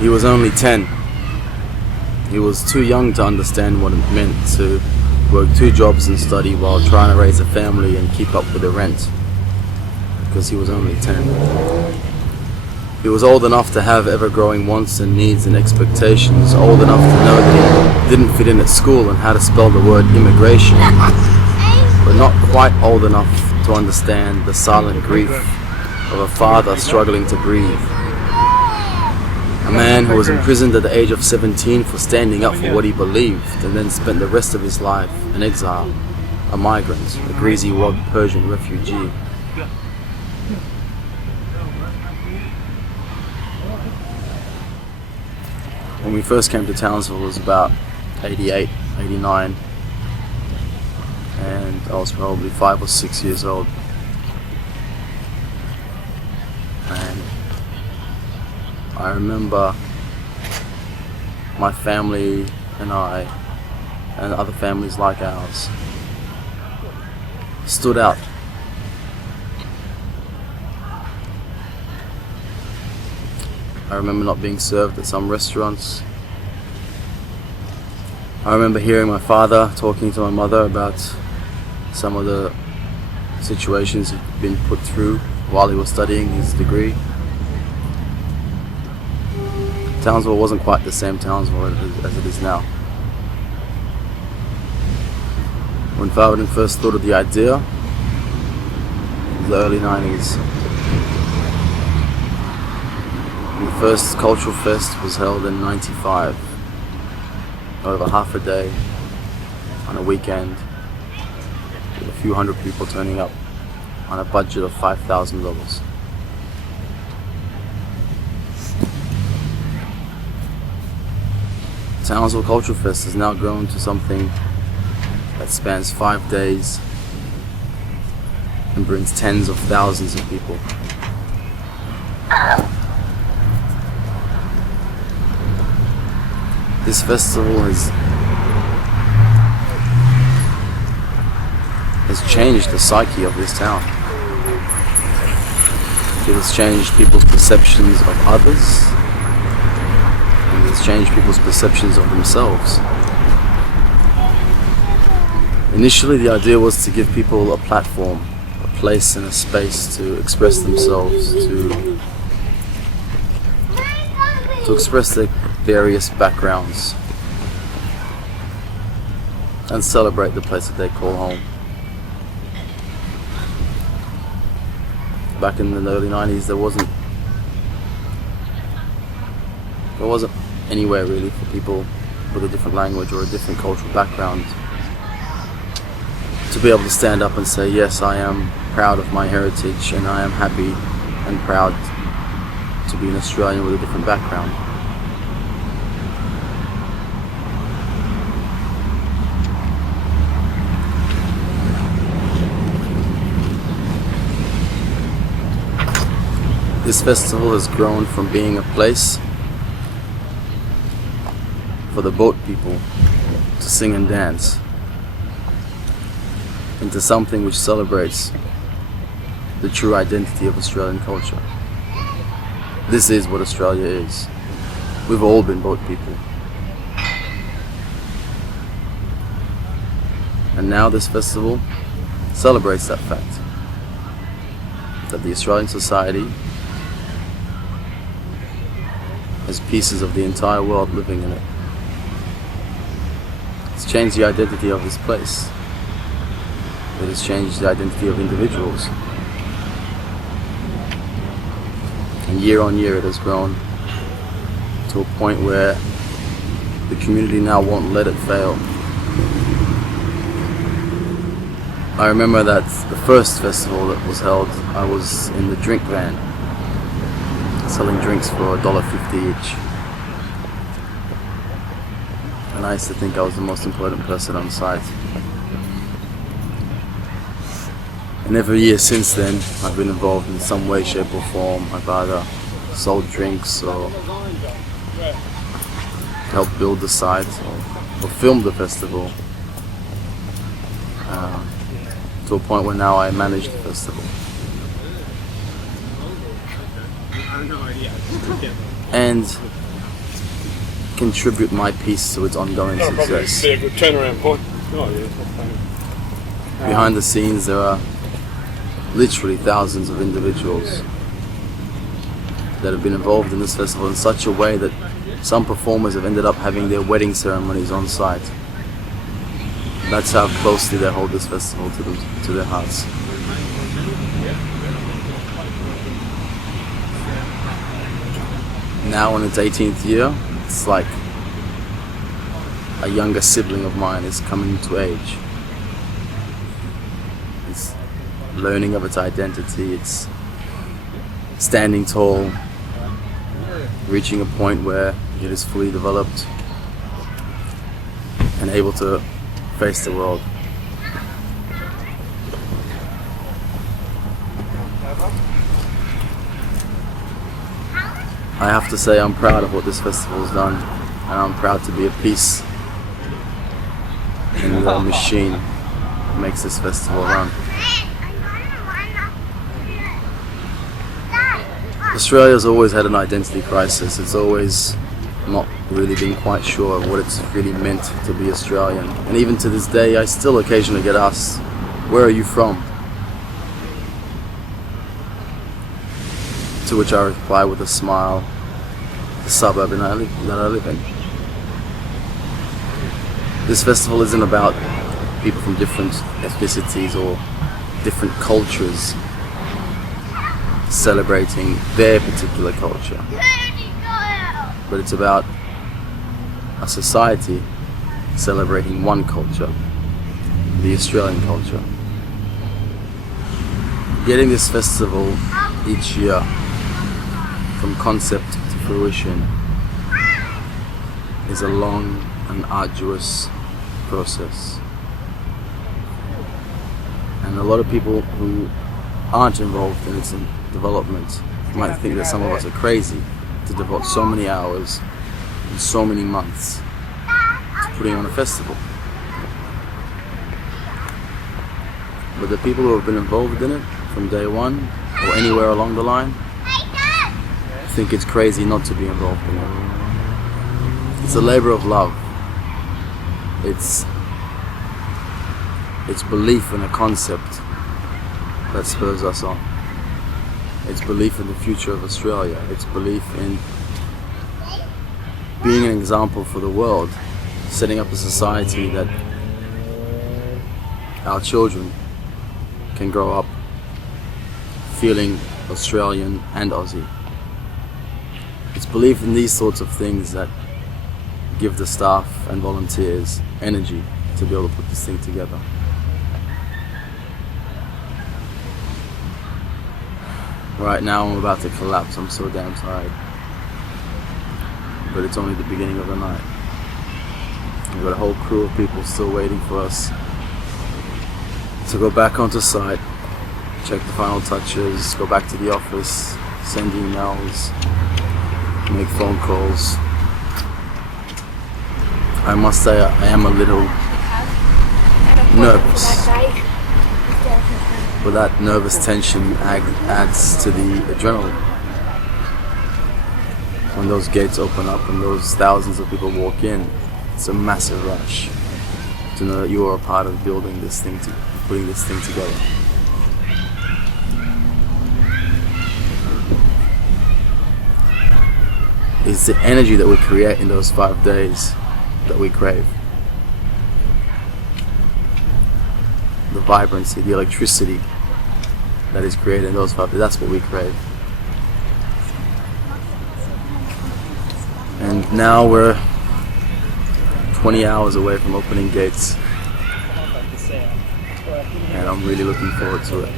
He was only 10. He was too young to understand what it meant to work 2 jobs and study while trying to raise a family and keep up with the rent, because he was only 10. He was old enough to have ever-growing wants and needs and expectations, old enough to know that he didn't fit in at school and how to spell the word immigration, but not quite old enough to understand the silent grief of a father struggling to breathe. A man who was imprisoned at the age of 17 for standing up for what he believed, and then spent the rest of his life in exile, a migrant, a greasy wogged Persian refugee. When we first came to Townsville, it was about 88, 89, and I was probably 5 or 6 years old. And I remember my family and I, and other families like ours, stood out. I remember not being served at some restaurants. I remember hearing my father talking to my mother about some of the situations he'd been put through while he was studying his degree. Townsville wasn't quite the same Townsville as it is now. When Farvin first thought of the idea, in the early 90s, the first cultural fest was held in 95, over half a day on a weekend, with a few hundred people turning up on a budget of $5,000. Townsville Cultural Fest has now grown to something that spans 5 days and brings tens of thousands of people. This festival has changed the psyche of this town. It has changed people's perceptions of others, and it has changed people's perceptions of themselves. Initially, the idea was to give people a platform, a place and a space to express themselves, to express their various backgrounds and celebrate the place that they call home. Back in the early 90s, there wasn't anywhere really for people with a different language or a different cultural background to be able to stand up and say, yes, I am proud of my heritage and I am happy and proud to be an Australian with a different background. This festival has grown from being a place for the boat people to sing and dance into something which celebrates the true identity of Australian culture. This is what Australia is. We've all been boat people. And now this festival celebrates that fact, that the Australian society has pieces of the entire world living in it. It's changed the identity of this place. It has changed the identity of individuals. And year on year it has grown to a point where the community now won't let it fail. I remember that the first festival that was held, I was in the drink van, selling drinks for $1.50 each. And I used to think I was the most important person on site. And every year since then, I've been involved in some way, shape or form. I've either sold drinks or helped build the site or filmed the festival. To a point where now I manage the festival. And contribute my piece to its ongoing That'll probably success. be a good turnaround point. Oh yeah. Behind the scenes, there are literally thousands of individuals that have been involved in this festival in such a way that some performers have ended up having their wedding ceremonies on site. That's how closely they hold this festival to their hearts. Now in its 18th year, it's like a younger sibling of mine is coming to age. It's learning of its identity, it's standing tall, reaching a point where it is fully developed and able to face the world. I have to say I'm proud of what this festival has done, and I'm proud to be a piece in the machine that makes this festival run. Australia's always had an identity crisis. It's always not really been quite sure of what it's really meant to be Australian. And even to this day, I still occasionally get asked, where are you from? To which I reply with a smile, the suburb that I live in. This festival isn't about people from different ethnicities or different cultures celebrating their particular culture, but it's about a society celebrating one culture, the Australian culture. Getting this festival each year from concept to fruition is a long and arduous process, and a lot of people who aren't involved in its development might think that some of us are crazy to devote so many hours and so many months to putting on a festival. But the people who have been involved in it from day one or anywhere along the line think it's crazy not to be involved in it. It's a labor of love. It's belief in a concept that spurs us on. It's belief in the future of Australia. It's belief in being an example for the world, setting up a society that our children can grow up feeling Australian and Aussie. It's belief in these sorts of things that give the staff and volunteers energy to be able to put this thing together. Right now I'm about to collapse, I'm so damn tired. But it's only the beginning of the night. We've got a whole crew of people still waiting for us to go back onto site, check the final touches, go back to the office, send emails, make phone calls. I must say I am a little nervous. But that nervous tension adds to the adrenaline. When those gates open up and those thousands of people walk in, it's a massive rush to know that you are a part of building this thing, putting this thing together. It's the energy that we create in those 5 days that we crave. The vibrancy, the electricity that is created in those 5 days, that's what we crave. And now we're 20 hours away from opening gates, and I'm really looking forward to it.